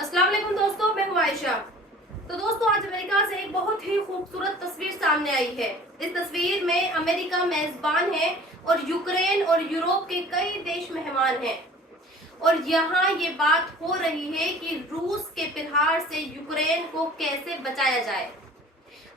अस्सलाम वालेकुम दोस्तों, मैं हूं आयशा। तो दोस्तों, आज अमेरिका से एक बहुत ही खूबसूरत तस्वीर सामने आई है। इस तस्वीर में अमेरिका मेजबान है और यूक्रेन और यूरोप के कई देश मेहमान हैं। और यहाँ ये बात हो रही है कि रूस के प्रहार से यूक्रेन को कैसे बचाया जाए।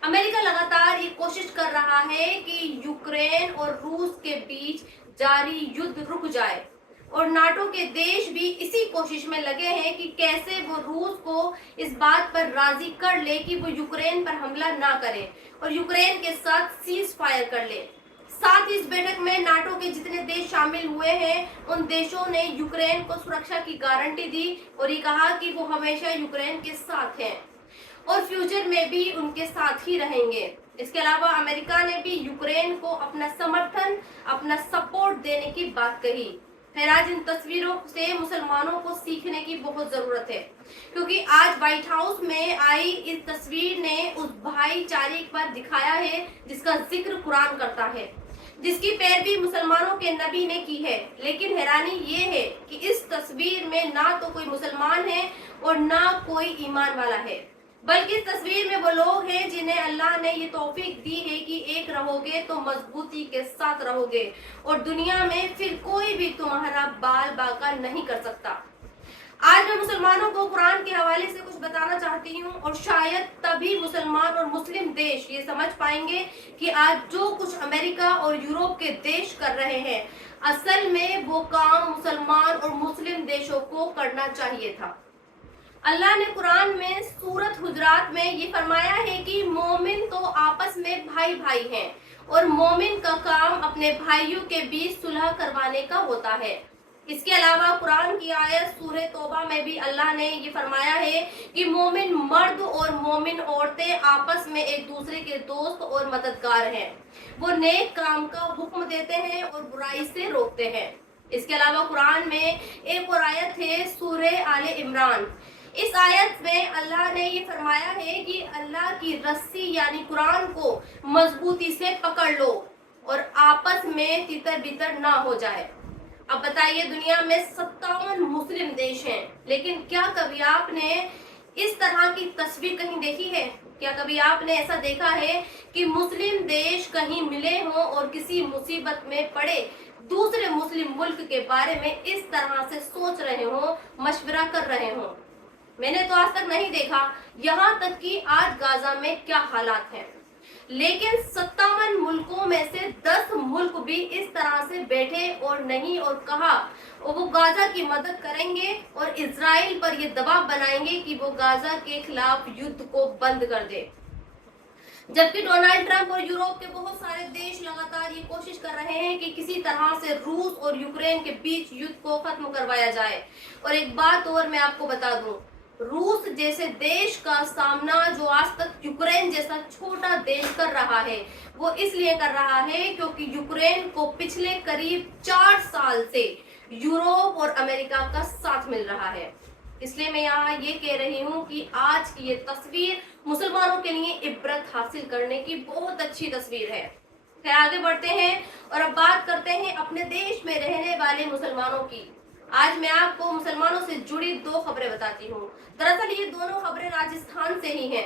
अमेरिका लगातार ये कोशिश कर रहा है कि यूक्रेन और रूस के बीच जारी युद्ध रुक जाए, और नाटो के देश भी इसी कोशिश में लगे हैं कि कैसे वो रूस को इस बात पर राजी कर ले कि वो यूक्रेन पर हमला ना करे और यूक्रेन के साथ सीज फायर कर ले। साथ ही इस बैठक में नाटो के जितने देश शामिल हुए हैं उन देशों ने यूक्रेन को सुरक्षा की गारंटी दी और ये कहा कि वो हमेशा यूक्रेन के साथ हैं और फ्यूचर में भी उनके साथ ही रहेंगे। इसके अलावा अमेरिका ने भी यूक्रेन को अपना समर्थन, अपना सपोर्ट देने की बात कही। फिर आज इन तस्वीरों से मुसलमानों को सीखने की बहुत जरूरत है, क्योंकि आज व्हाइट हाउस में आई इस तस्वीर ने उस भाईचारे पर दिखाया है जिसका जिक्र कुरान करता है, जिसकी पैरवी मुसलमानों के नबी ने की है। लेकिन हैरानी ये है कि इस तस्वीर में ना तो कोई मुसलमान है और ना कोई ईमान वाला है, बल्कि इस तस्वीर में वो लोग हैं जिन्हें अल्लाह ने ये तौफीक दी है कि एक रहोगे तो मजबूती के साथ रहोगे और दुनिया में फिर कोई भी तुम्हारा बाल बाका नहीं कर सकता। आज मैं मुसलमानों को कुरान के हवाले से कुछ बताना चाहती हूँ, और शायद तभी मुसलमान और मुस्लिम देश ये समझ पाएंगे कि आज जो कुछ अमेरिका और यूरोप के देश कर रहे हैं, असल में वो काम मुसलमान और मुस्लिम देशों को करना चाहिए था। अल्लाह ने कुरान में सूरत हुजरात में ये फरमाया है कि मोमिन तो आपस में भाई भाई हैं और मोमिन का काम अपने भाइयों के बीच सुलह करवाने का होता है। इसके अलावा कुरान की आयत सूरह तौबा में भी अल्लाह ने ये फरमाया है कि मोमिन मर्द और मोमिन औरतें आपस में एक दूसरे के दोस्त और मददगार हैं। वो नेक काम का हुक्म देते हैं और बुराई से रोकते हैं। इसके अलावा कुरान में एक और आयत है सूरह आले इमरान। इस आयत में अल्लाह ने ये फरमाया है कि अल्लाह की रस्सी यानी कुरान को मजबूती से पकड़ लो और आपस में तितर बितर ना हो जाए। अब बताइए, दुनिया में 57 मुस्लिम देश हैं, लेकिन क्या कभी आपने इस तरह की तस्वीर कहीं देखी है? क्या कभी आपने ऐसा देखा है कि मुस्लिम देश कहीं मिले हों और किसी मुसीबत में पड़े दूसरे मुस्लिम मुल्क के बारे में इस तरह से सोच रहे हों, मशवरा कर रहे हों? मैंने तो आज तक नहीं देखा। यहाँ तक कि आज गाजा में क्या हालात हैं, लेकिन 57 मुल्कों में से 10 मुल्क भी इस तरह से बैठे और नहीं और कहा और वो गाजा की मदद करेंगे और इजराइल पर ये दबाव बनाएंगे कि वो गाजा के खिलाफ युद्ध को बंद कर दे। जबकि डोनाल्ड ट्रंप और यूरोप के बहुत सारे देश लगातार ये कोशिश कर रहे हैं कि किसी तरह से रूस और यूक्रेन के बीच युद्ध को खत्म करवाया जाए। और एक बात और मैं आपको बता दूं, रूस जैसे देश का सामना जो आज तक यूक्रेन जैसा छोटा देश कर रहा है, वो इसलिए कर रहा है क्योंकि यूक्रेन को पिछले करीब 4 साल से यूरोप और अमेरिका का साथ मिल रहा है। इसलिए मैं यहाँ ये कह रही हूँ कि आज की ये तस्वीर मुसलमानों के लिए इब्रत हासिल करने की बहुत अच्छी तस्वीर है। फिर आगे बढ़ते हैं और अब बात करते हैं अपने देश में रहने वाले मुसलमानों की। आज मैं आपको मुसलमानों से जुड़ी 2 खबरें बताती हूँ। दरअसल ये दोनों खबरें राजस्थान से ही हैं।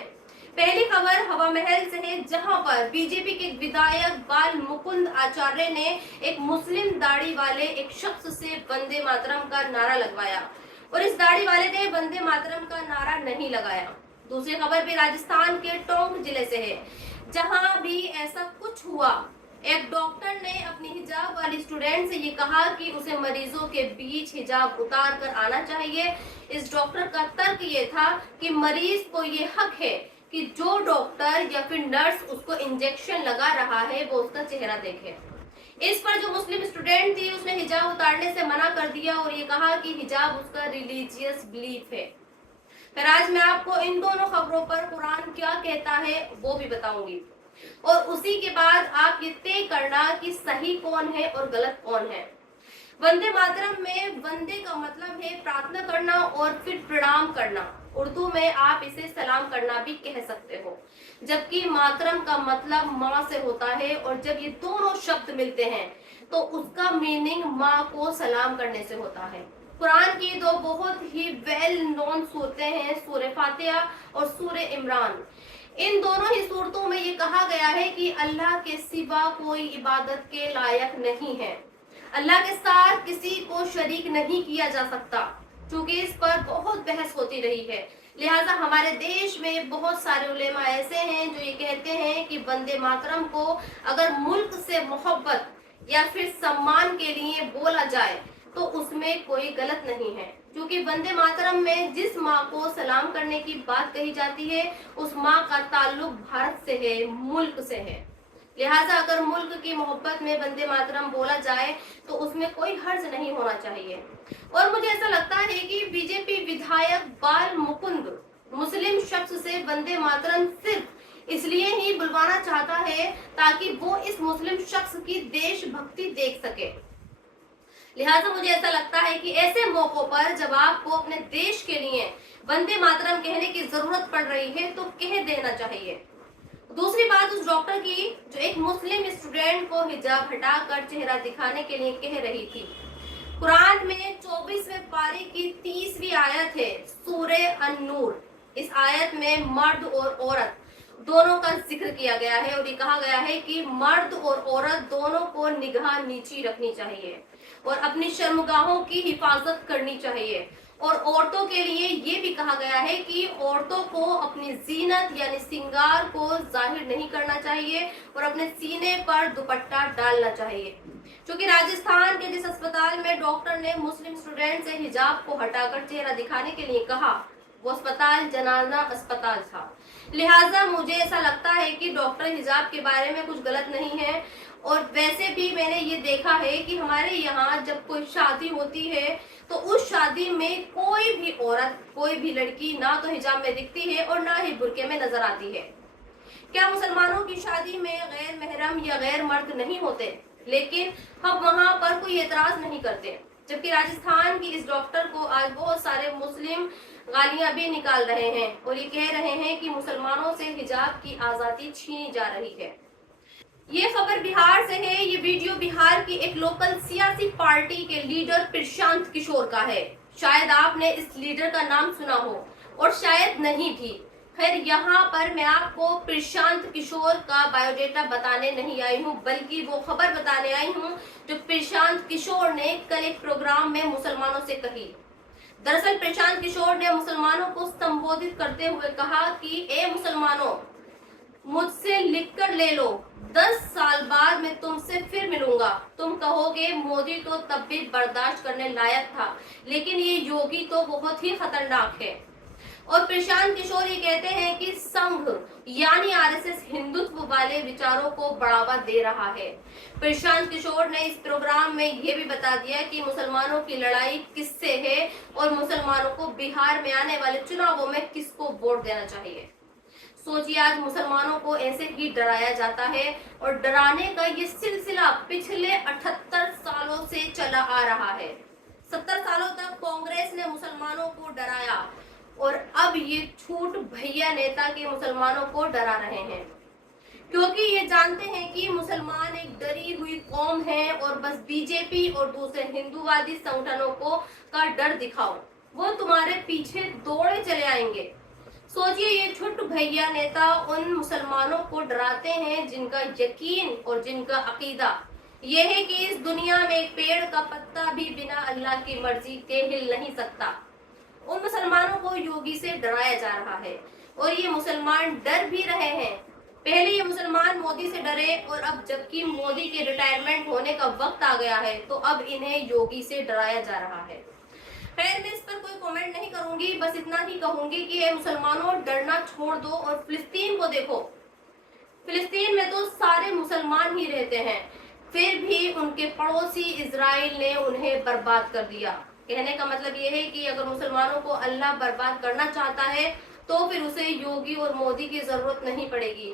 पहली खबर हवा महल से है, जहां पर बीजेपी के विधायक बाल मुकुंद आचार्य ने एक मुस्लिम दाढ़ी वाले एक शख्स से वंदे मातरम का नारा लगवाया और इस दाढ़ी वाले ने वंदे मातरम का नारा नहीं लगाया। दूसरी खबर भी राजस्थान के टोंक जिले से है, जहां भी ऐसा कुछ हुआ। एक डॉक्टर ने अपनी हिजाब वाली स्टूडेंट से ये कहा कि उसे मरीजों के बीच हिजाब उतार कर आना चाहिए। इस डॉक्टर का तर्क ये था कि मरीज को ये हक है कि जो डॉक्टर या फिर नर्स उसको इंजेक्शन लगा रहा है वो उसका चेहरा देखे। इस पर जो मुस्लिम स्टूडेंट थी उसने हिजाब उतारने से मना कर दिया और ये कहा कि हिजाब उसका रिलीजियस बिलीफ है। फिर आज मैं आपको इन दोनों खबरों पर कुरान क्या कहता है वो भी बताऊंगी, और उसी के बाद आप ये तय करना कि सही कौन है और गलत कौन है। वंदे मातरम में वंदे का मतलब है प्रार्थना करना और फिर प्रणाम करना। उर्दू में आप इसे सलाम करना भी कह सकते हो, जबकि मातरम का मतलब माँ से होता है, और जब ये दोनों शब्द मिलते हैं तो उसका मीनिंग माँ को सलाम करने से होता है। कुरान की दो बहुत ही वेल नोन सूरतें हैं, सूरह फातिहा और सूरह इमरान। इन दोनों ही सूरतों में ये कहा गया है कि अल्लाह के सिवा कोई इबादत के लायक नहीं है, अल्लाह के साथ किसी को शरीक नहीं किया जा सकता। चूंकि इस पर बहुत बहस होती रही है, लिहाजा हमारे देश में बहुत सारे उलेमा ऐसे हैं जो ये कहते हैं कि वंदे मातरम को अगर मुल्क से मोहब्बत या फिर सम्मान के लिए बोला जाए तो उसमें कोई गलत नहीं है, क्योंकि वंदे मातरम में जिस माँ को सलाम करने की बात कही जाती है उस माँ का ताल्लुक भारत से है, मुल्क से है। लिहाजा अगर मुल्क की मोहब्बत में वंदे मातरम बोला जाए तो उसमें कोई हर्ज नहीं होना चाहिए। और मुझे ऐसा लगता है कि बीजेपी विधायक बाल मुकुंद मुस्लिम शख्स से वंदे मातरम सिर्फ इसलिए ही बुलवाना चाहता है ताकि वो इस मुस्लिम शख्स की देशभक्ति देख सके। लिहाजा मुझे ऐसा लगता है कि ऐसे मौकों पर जब आपको अपने देश के लिए वंदे मातरम कहने की जरूरत पड़ रही है तो कह देना चाहिए। दूसरी बात उस डॉक्टर की जो एक मुस्लिम स्टूडेंट को हिजाब हटाकर चेहरा दिखाने के लिए कह रही थी। कुरान में 24वें पारे की 30वीं आयत है, सूरह अन-नूर। इस आयत में मर्द और औरत दोनों का जिक्र किया गया है और ये कहा गया है कि मर्द और औरत दोनों को निगाह नीची रखनी चाहिए और अपनी शर्मगाहों की हिफाजत करनी चाहिए। और औरतों के लिए ये भी कहा गया है कि औरतों को अपनी जीनत यानी सिंगार को जाहिर नहीं करना चाहिए और अपने सीने पर दुपट्टा डालना चाहिए। क्योंकि राजस्थान के जिस अस्पताल में डॉक्टर ने मुस्लिम स्टूडेंट से हिजाब को हटाकर चेहरा दिखाने के लिए कहा, वो अस्पताल जनाजा अस्पताल था। लिहाजा मुझे ऐसा लगता है कि डॉक्टर हिजाब के बारे में कुछ गलत नहीं है। और वैसे भी मैंने ये देखा है कि हमारे यहाँ जब कोई शादी होती है तो उस शादी में कोई भी औरत, कोई भी लड़की ना तो हिजाब में दिखती है और ना ही बुर्के में नजर आती है। क्या मुसलमानों की शादी में गैर महरम या गैर मर्द नहीं होते, लेकिन हम वहाँ पर कोई एतराज नहीं करते। जबकि राजस्थान की इस डॉक्टर को आज बहुत सारे मुस्लिम गालियां भी निकाल रहे हैं और ये कह रहे हैं कि मुसलमानों से हिजाब की आजादी छीनी जा रही है। ये खबर बिहार से है। ये वीडियो बिहार की एक लोकल सियासी पार्टी के लीडर प्रशांत किशोर का है। शायद आपने इस लीडर का नाम सुना हो और शायद नहीं भी। खैर, यहाँ पर मैं आपको प्रशांत किशोर का बायोडेटा बताने नहीं आई हूँ, बल्कि वो खबर बताने आई हूँ जो प्रशांत किशोर ने कल एक प्रोग्राम में मुसलमानों से कही। दरअसल प्रशांत किशोर ने मुसलमानों को संबोधित करते हुए कहा कि ए मुसलमानों, मुझसे लिख कर ले लो, 10 साल बाद मैं तुमसे फिर मिलूंगा। तुम कहोगे मोदी तो तब भी बर्दाश्त करने लायक था, लेकिन ये योगी तो बहुत ही खतरनाक है। और प्रशांत किशोर ये कहते हैं कि संघ यानी आरएसएस हिंदुत्व वाले विचारों को बढ़ावा दे रहा है। प्रशांत किशोर ने इस प्रोग्राम में ये भी बता दिया कि मुसलमानों की लड़ाई किससे है और मुसलमानों को बिहार में आने वाले चुनावों में किसको वोट देना चाहिए। सोचिए, आज मुसलमानों को ऐसे ही डराया जाता है और डराने का ये सिलसिला पिछले 78 सालों से चला आ रहा है। 70 सालों तक कांग्रेस ने मुसलमानों को डराया और अब ये छूट भैया नेता के मुसलमानों को डरा रहे हैं, क्योंकि ये जानते हैं कि मुसलमान एक डरी हुई कौम है और बस बीजेपी और दूसरे हिंदूवादी संगठनों को का डर दिखाओ, वो तुम्हारे पीछे दौड़े चले आएंगे। सोचिए, ये छुट भैया नेता उन मुसलमानों को डराते हैं जिनका यकीन और जिनका अकीदा ये है कि इस दुनिया में एक पेड़ का पत्ता भी बिना अल्लाह की मर्जी के हिल नहीं सकता। उन मुसलमानों को योगी से डराया जा रहा है और ये मुसलमान डर भी रहे हैं। पहले ये मुसलमान मोदी से डरे और अब जबकि मोदी के रिटायरमेंट होने का वक्त आ गया है तो अब इन्हें योगी से डराया जा रहा है। खैर, मैं इस पर कोई कमेंट नहीं करूंगी, बस इतना ही कहूंगी कि ये मुसलमानों डरना छोड़ दो और फिलिस्तीन को देखो। फिलिस्तीन में तो सारे मुसलमान ही रहते हैं, फिर भी उनके पड़ोसी इजराइल ने उन्हें बर्बाद कर दिया। कहने का मतलब ये है कि अगर मुसलमानों को अल्लाह बर्बाद करना चाहता है तो फिर उसे योगी और मोदी की जरूरत नहीं पड़ेगी।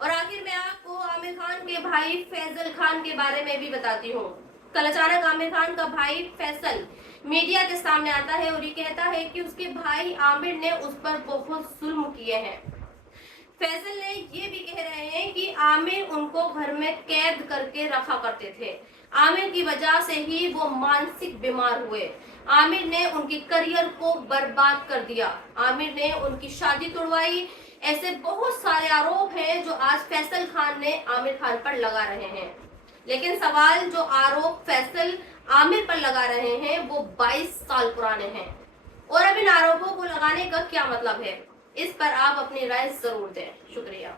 और आखिर में आपको आमिर खान के भाई फैजल खान के बारे में भी बताती हूँ। कल अचानक आमिर खान का भाई फैसल मीडिया के सामने आता है और ये कहता है कि उसके भाई आमिर ने उस पर बहुत जुल्म किए हैं। फैसल ने ये भी कह रहे हैं कि आमिर उनको घर में कैद करके रखा करते थे, आमिर की वजह से ही वो मानसिक बीमार हुए। आमिर ने उनके करियर को बर्बाद कर दिया, आमिर ने उनकी शादी तोड़वाई। ऐसे बहुत सारे आरोप हैं जो आज फैसल खान ने आमिर खान पर लगा रहे हैं। लेकिन सवाल जो आरोप फैसल आमिर पर लगा रहे हैं वो 22 साल पुराने हैं, और अब इन आरोपों को लगाने का क्या मतलब है, इस पर आप अपनी राय जरूर दें। शुक्रिया।